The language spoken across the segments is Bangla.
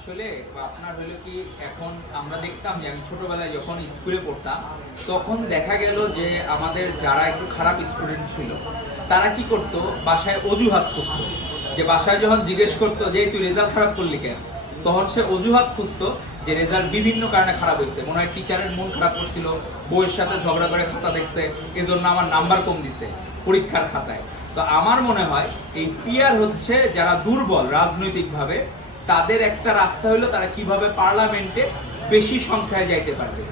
আসলে আপনার হলো কি এখন আমরা দেখতাম যে আমি ছোটবেলায় যখন স্কুলে পড়তাম, তখন দেখা গেল যে আমাদের যারা একটু খারাপ স্টুডেন্ট ছিল, তারা কি করতো? বাসায় অজুহাত খুঁজতো। যে বাসায় যখন জিজ্ঞেস করতো যে তুই রেজাল্ট খারাপ করলি কেন? তখন সে অজুহাত খুঁজতো যে রেজাল্ট বিভিন্ন কারণে খারাপ হয়েছে। মনে হয় টিচারের মন খারাপ করছিল, বইয়ের সাথে ঝগড়া করে খাতা দেখছে, এজন্য আমার নাম্বার কম দিছে পরীক্ষার খাতায়। তো আমার মনে হয় এই পিয়ার হচ্ছে যারা দুর্বল রাজনৈতিকভাবে তাদের একটা রাস্তা হলো তারা কীভাবে পার্লামেন্টে বেশি সংখ্যায় যাইতে পারবে।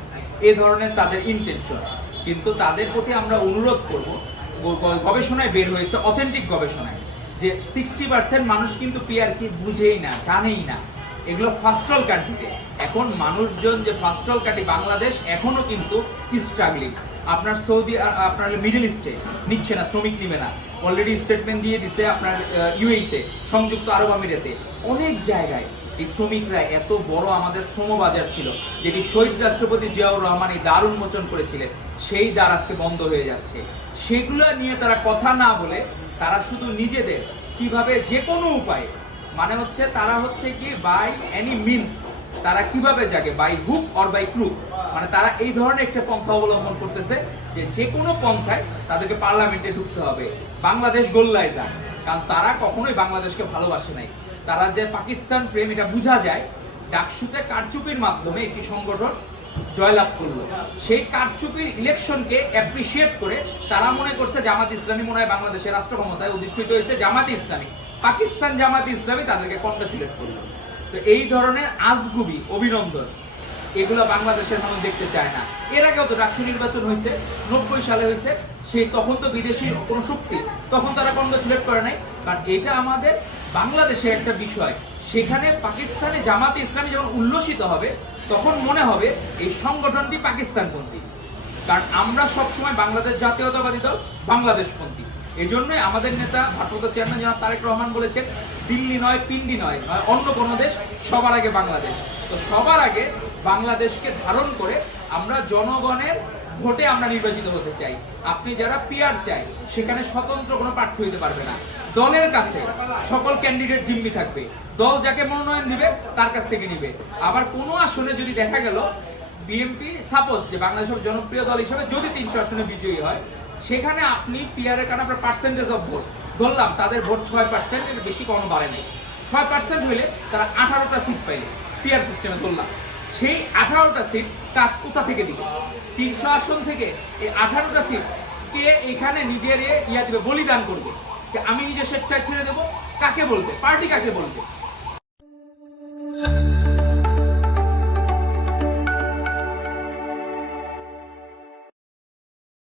এ ধরনের তাদের ইন্টেনশন কিন্তু তাদের প্রতি আমরা অনুরোধ করব গবেষণায় বের হয়েছে অথেন্টিক গবেষণায়, যে সিক্সটি পার্সেন্ট মানুষ কিন্তু পিয়ার কি বুঝেই না, জানেই না। এগুলো ফাস্টল কান্ট্রিতে এখন মানুষজন যে ফাস্টল কান্ট্রি বাংলাদেশ, এখনও কিন্তু স্ট্রাগলিং আপনার সৌদি আপনার মিডল ইস্টে নিচ্ছে না, শ্রমিক নিবে না। অলরেডি স্টেটমেন্ট দিয়ে দিছে আপনার ইউএইতে সংযুক্ত আরব আমিরাতে। অনেক জায়গায় এই শ্রমিকরা এত বড় আমাদের শ্রম বাজার ছিল যেটি শহীদ রাষ্ট্রপতি জিয়াউর রহমান এই দ্বার উন্মোচন করেছিলেন, সেই দ্বার আজকে বন্ধ হয়ে যাচ্ছে। সেগুলো নিয়ে তারা কথা না বলে তারা শুধু নিজেদের কীভাবে যে কোনো উপায়ে মানে হচ্ছে তারা হচ্ছে কি বাই এনি মিনস তারা কীভাবে জাগে? By hook or by crook মানে তারা এই ধরনের একটা পন্থা অবলম্বন করতেছে যে যে কোনো পন্থায় তাদেরকে পার্লামেন্টে ঢুকতে হবে। বাংলাদেশ গোল্লায় যাক। কারণ তারা কখনোই বাংলাদেশকে ভালোবাসে নাই। তারা যে পাকিস্তান প্রেম এটা বোঝা যায়, ডাকসুতে কারচুপির মাধ্যমে একটি সংগঠন জয়লাভ করল। সেই কারচুপির ইলেকশনকে অ্যাপ্রিসিয়েট করে তারা মনে করছে জামাত ইসলামী মনে হয় বাংলাদেশের রাষ্ট্র ক্ষমতায় অধিষ্ঠিত হয়েছে। জামাত ইসলামী। পাকিস্তান জামাত ইসলামী তাদেরকে কংগ্রেচুলেট করল। তো এই ধরনের আজগুবি, অভিনন্দন, এগুলো বাংলাদেশের মানুষ দেখতে চায় না। এর আগেও তো ডাকসু নির্বাচন হয়েছে, নব্বই সালে হয়েছে, সেই তখন তো বিদেশি কোনো শক্তি, তখন তারা কংগ্রেচুলেট করে নাই। কারণ এটা আমাদের বাংলাদেশের একটা বিষয়। সেখানে পাকিস্তানে জামাতে ইসলামী যখন উল্লসিত হবে, তখন মনে হবে এই সংগঠনটি পাকিস্তানপন্থী। কারণ আমরা সবসময় বাংলাদেশ জাতীয়তাবাদী দল, বাংলাদেশপন্থী। এই জন্যই আমাদের নেতা, ভারপ্রাপ্ত চেয়ারম্যান জনাব তারেক রহমান বলেছেন, দিল্লি নয়, পিন্ডি নয় নয় অন্য কোনো দেশ, সবার আগে বাংলাদেশ। তো সবার আগে বাংলাদেশকে ধারণ করে আমরা জনগণের ভোটে আমরা নির্বাচিত হতে চাই। আপনি যারা পিয়ার চাই, সেখানে স্বতন্ত্র কোনো প্রার্থী হইতে পারবে না। দলের কাছে সকল ক্যান্ডিডেট জিম্মি থাকবে। দল যাকে মনোনয়ন দিবে, তার কাছ থেকে নিবে। আবার কোনো আসনে যদি দেখা গেল, বিএনপি সাপোজ যে বাংলাদেশের জনপ্রিয় দল হিসেবে যদি তিনশো আসনে বিজয়ী হয় সেখানে আপনি পিয়ারের কারণে আপনার পার্সেন্টেজ অফ ভোট ধরলাম, তাদের ভোট ছয় পার্সেন্ট বেশি কোনো বাড়ে নেই। ছয় পার্সেন্ট হইলে তারা আঠারোটা সিট পাইলে পিয়ার সিস্টেমে ধরলাম। সেই আঠারোটা সিট কাজ কোথা থেকে দিবে? তিনশো আসন থেকে এই আঠারোটা সিট কে এখানে নিজের ইয়া দিবে, বলিদান করবে? যে আমি নিজে স্বেচ্ছায় ছেড়ে দেবো। কাকে বলবে? পার্টি কাকে বলবে?